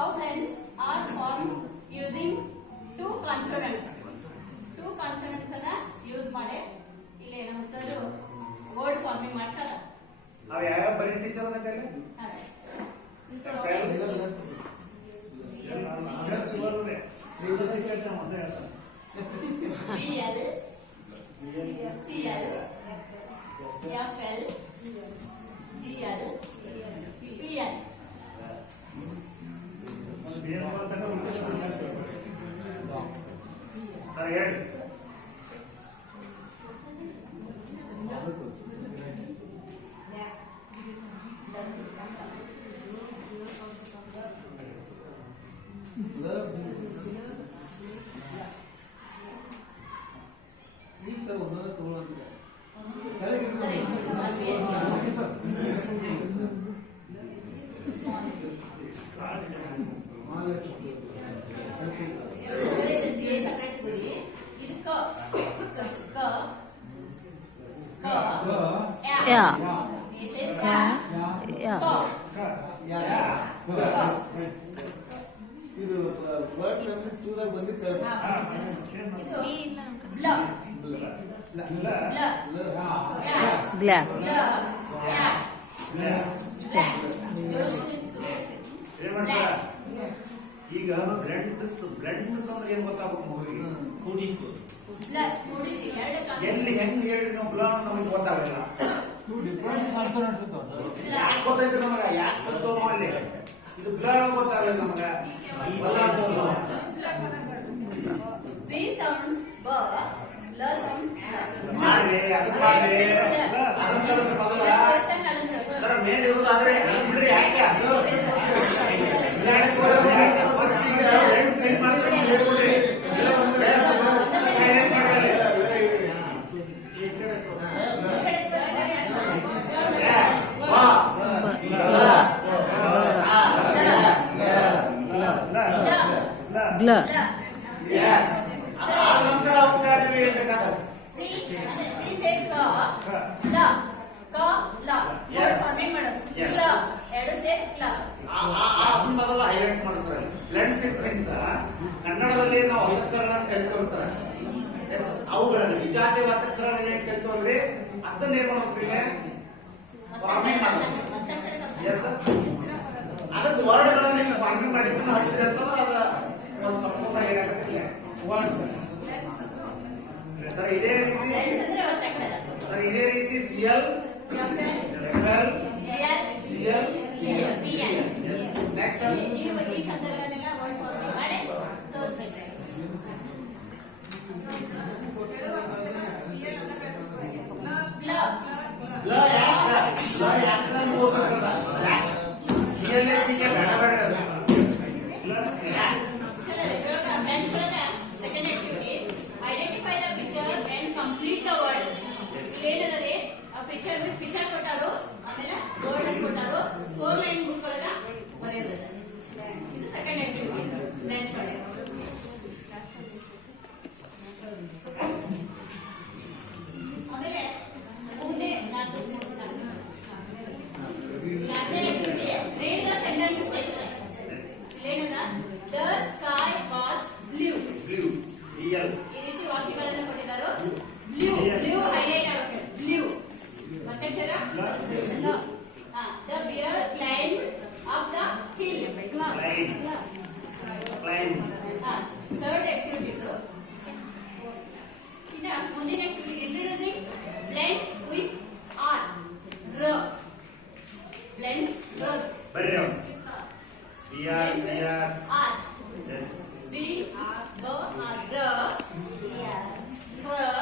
how blends are formed using two consonants. Two consonants ಅನ್ನ use ಮಾಡಿ ಇಲ್ಲಿ ನಮ್ಮ ಸರ್ ವರ್ಡ್ ಫಾರ್ಮಿಂಗ್ ಮಾಡ್ತಾರೆ. ನಾವು ಯಾವ ಬರೀ ಟೀಚರ್ ಅದಕ್ಕೆ ಹಾ sir. BL CL FL GL PL. Sir ಹೇಳಿ. Yeah. ಇದು ವರ್ಡ್ ಮೆಂಬರ್ಸ್ 2 ದಾಗ ಬಂದಿತ್ತು. Black. ಈಗ ಬ್ಲೆಂಡ್ಸ್ ಅಂದ್ರೆ ಏನ್ ಗೊತ್ತಾಗ್ಬೇಕು ಮಗುವಿಗೆ? ಎಲ್ಲಿ ಹೆಂಗ್ ಹೇಳಿ ನಾವು ಬ್ಲ ನಮಗೆ ಗೊತ್ತಾಗಲ್ಲ. ಯಾಕೆ ಗೊತ್ತಾಯ್ತು ನಮಗ? ಯಾಕೆ ಗೊತ್ತೋ ಅಲ್ಲಿ ಇದು ಬ್ಲ ಗೊತ್ತಾಗಲ್ಲ ನಮಗ. B sounds b, l sounds ಮಾಡ್ರಿ ಅದನ್ನ ಮಾಡ್ರಿ ಅದನ್ನ ಕಲಿಸಿ ಮೊದಲ ಸರ್ ಮೇನ್ ಇರೋದಾದ್ರೆ ಅದನ್ನ ಬಿಡ್ರಿ. ಯಾಕೆ blur. ಮೊದಲ ಹೈಲೈಟ್ಸ್ ಮಾಡಿ ಸರ್. ಬ್ಲೆಂಡ್ಸ್ ಇಟ್ ಮೀನ್ಸ್ ಕನ್ನಡದಲ್ಲಿ ನಾವು ಒತ್ತಕ್ಷರಗಳನ್ನು ಕಲಿತೇವೆ ಸರ್. ಅವುಗಳನ್ನು ವಿಜಾತಿ ಒತ್ತಕ್ಷರಗಳನ್ನ ಕಲಿತೇವಲ್ರಿ ಅದನ್ನ ಏನ್ ಮಾಡ್ಬೇಕ್ರಿ? ಫಾರ್ಮಿಂಗ್ ಮಾಡ್ಬೇಕು. Yes sir. ಅದಕ್ಕೆ ವರ್ಡ್ಗಳನ್ನ ಫಾರ್ಮಿಂಗ್ ಮಾಡಿ ಹಚ್ಚಿರಿ ಅಂತಂದ್ರೆ ಅದ ಒಂದು ಸಂಪೂರ್ಣ ಏನಾಗುತ್ತೆ ವರ್ಡ್ಸ್ ಸರ್. ಇದೇ ರೀತಿ ಸಿಎಲ್ ಎಫ್ಎಲ್ ಸಿಎಲ್ ನೆಕ್ಸ್ಟ್ ಈ ಶಬ್ದಗಳನ್ನೆಲ್ಲ ವರ್ಡ್ ಫಾರ್ಮಿಂಗ್ ಮಾಡಿ ತೋರಿಸ್ಬೇಕು sir. Second activity, identify the picture and complete the word. ಏನಂದ್ರೆ ಆ ಪಿಕ್ಚರ್ ಕೊಟ್ಟಾರು, ಆಮೇಲೆ ವರ್ಡ್ ಕೊಟ್ಟಾರು, 4 ಲೈನ್ ಬುಕ್ ಒಳಗ ಬರೆಯೋದು. ಇದು ಸೆಕೆಂಡ್ ಆಕ್ಟಿವಿಟಿ ಬ್ಲೆಂಡ್ಸ್ ಒಳಗೆ. ಆಮೇಲೆ ಮುಂದೆ ನಾಲ್ಕನೇ activity, read the sentences text. ಏನದ the sky was blue. Blue ರಿಯಲ್ ಈ ರೀತಿ ವಾಕ್ಯಗಳನ್ನು ಕೊಟ್ಟಿದ್ದಾರೆ. ಬ್ಲೂ ಹೈಲೈಟ್ ಆಗುತ್ತೆ. ಬ್ಲೂ ಒತ್ತಕ್ಷರ the bear climbed up the hill. Climb third activity ಇದು. ಇನ್ನ ಮುಂದಿನ activity, introducing blends with R ರ. ಬ್ಲೆಂಡ್ಸ್ ರ ಬರ್ರಿ BR CR R S B R R R